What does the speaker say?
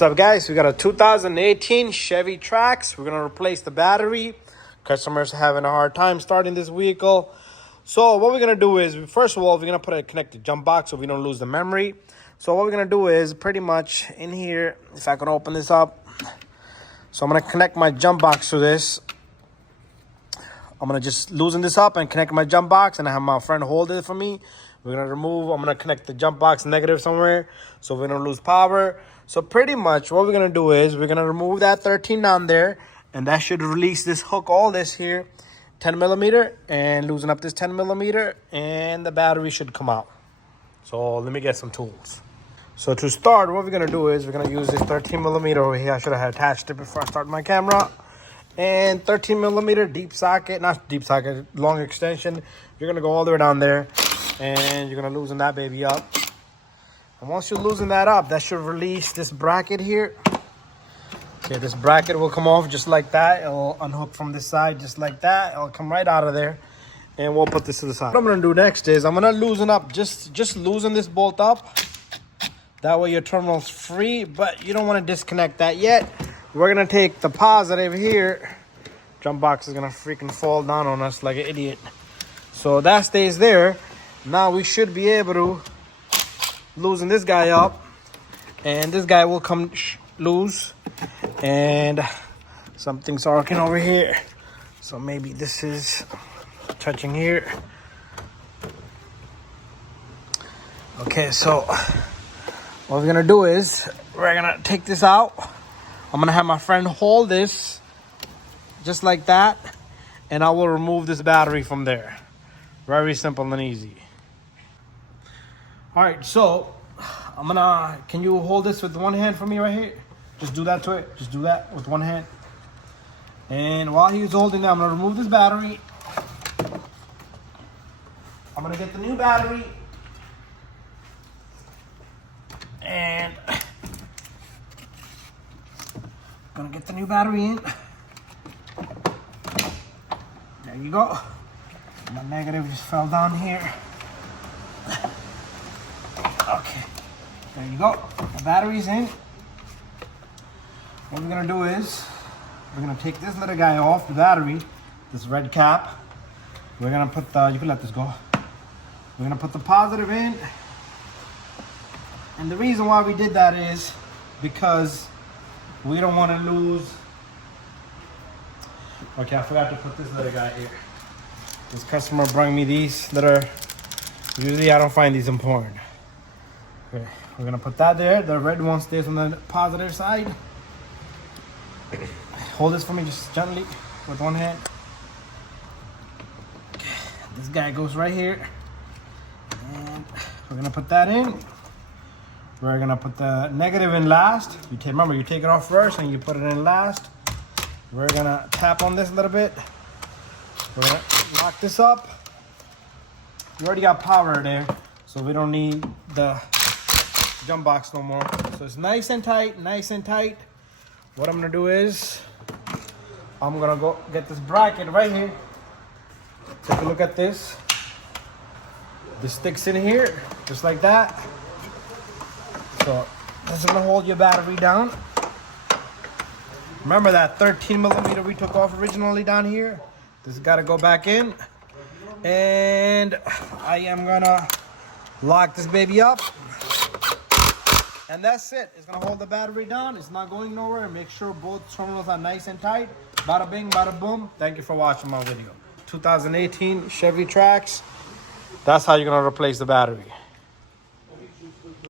What's up, guys? We got a 2018 Chevy Trax. We're gonna replace the battery. Customers are having a hard time starting this vehicle. So what we're gonna do is, first of all, we're gonna put a connected jump box so we don't lose the memory. So what we're gonna do is pretty much in here, if I can open this up. So I'm gonna connect my jump box to this. I'm gonna just loosen this up and connect my jump box, and I have my friend hold it for me. I'm gonna connect the jump box negative somewhere so we don't lose power. So pretty much what we're gonna do is we're gonna remove that 13 down there, and that should release this hook, all this here, 10 millimeter, and loosen up this 10 millimeter, and the battery should come out. So let me get some tools. So to start, what we're gonna do is we're gonna use this 13 millimeter over here. I should have attached it before I start my camera. And 13 millimeter deep socket, not deep socket, long extension. You're gonna go all the way down there, and you're gonna loosen that baby up. And once you loosen that up, that should release this bracket here. Okay, this bracket will come off just like that. It'll unhook from this side just like that. It'll come right out of there, and we'll put this to the side. What I'm gonna do next is I'm gonna loosen up, just loosen this bolt up. That way your terminal's free, but you don't wanna disconnect that yet. We're gonna take the positive here. Jump box is gonna freaking fall down on us like an idiot. So that stays there. Now we should be able to loosen this guy up, and this guy will come loose, and something's arcing over here. So maybe this is touching here. Okay, so what we're gonna do is we're gonna take this out. I'm gonna have my friend hold this just like that, and I will remove this battery from there. Very simple and easy. All right, so can you hold this with one hand for me right here? Just do that to it. Just do that with one hand. And while he's holding that, I'm gonna remove this battery. I'm gonna get the new battery. And gonna get the new battery in. There you go. My negative just fell down here. Okay, there you go. The battery's in. What we're gonna do is we're gonna take this little guy off the battery, this red cap. We're gonna put the, you can let this go. We're gonna put the positive in. And the reason why we did that is because we don't want to lose. Okay, I forgot to put this little guy here. This customer brought me these that are, usually I don't find these important. Okay, we're gonna put that there. The red one stays on the positive side. Hold this for me just gently with one hand. Okay, this guy goes right here. And we're gonna put that in. We're gonna put the negative in last. Remember, you take it off first and you put it in last. We're gonna tap on this a little bit. We're gonna lock this up. We already got power there, so we don't need the jump box no more. So it's nice and tight, nice and tight. What I'm gonna do is I'm gonna go get this bracket right here. Take a look at this. This sticks in here, just like that. So this is gonna hold your battery down. Remember that 13 millimeter we took off originally down here? This has gotta go back in. And I am gonna lock this baby up. And that's it. It's gonna hold the battery down. It's not going nowhere. Make sure both terminals are nice and tight. Bada bing, bada boom. Thank you for watching my video. 2018 Chevy Trax. That's how you're gonna replace the battery.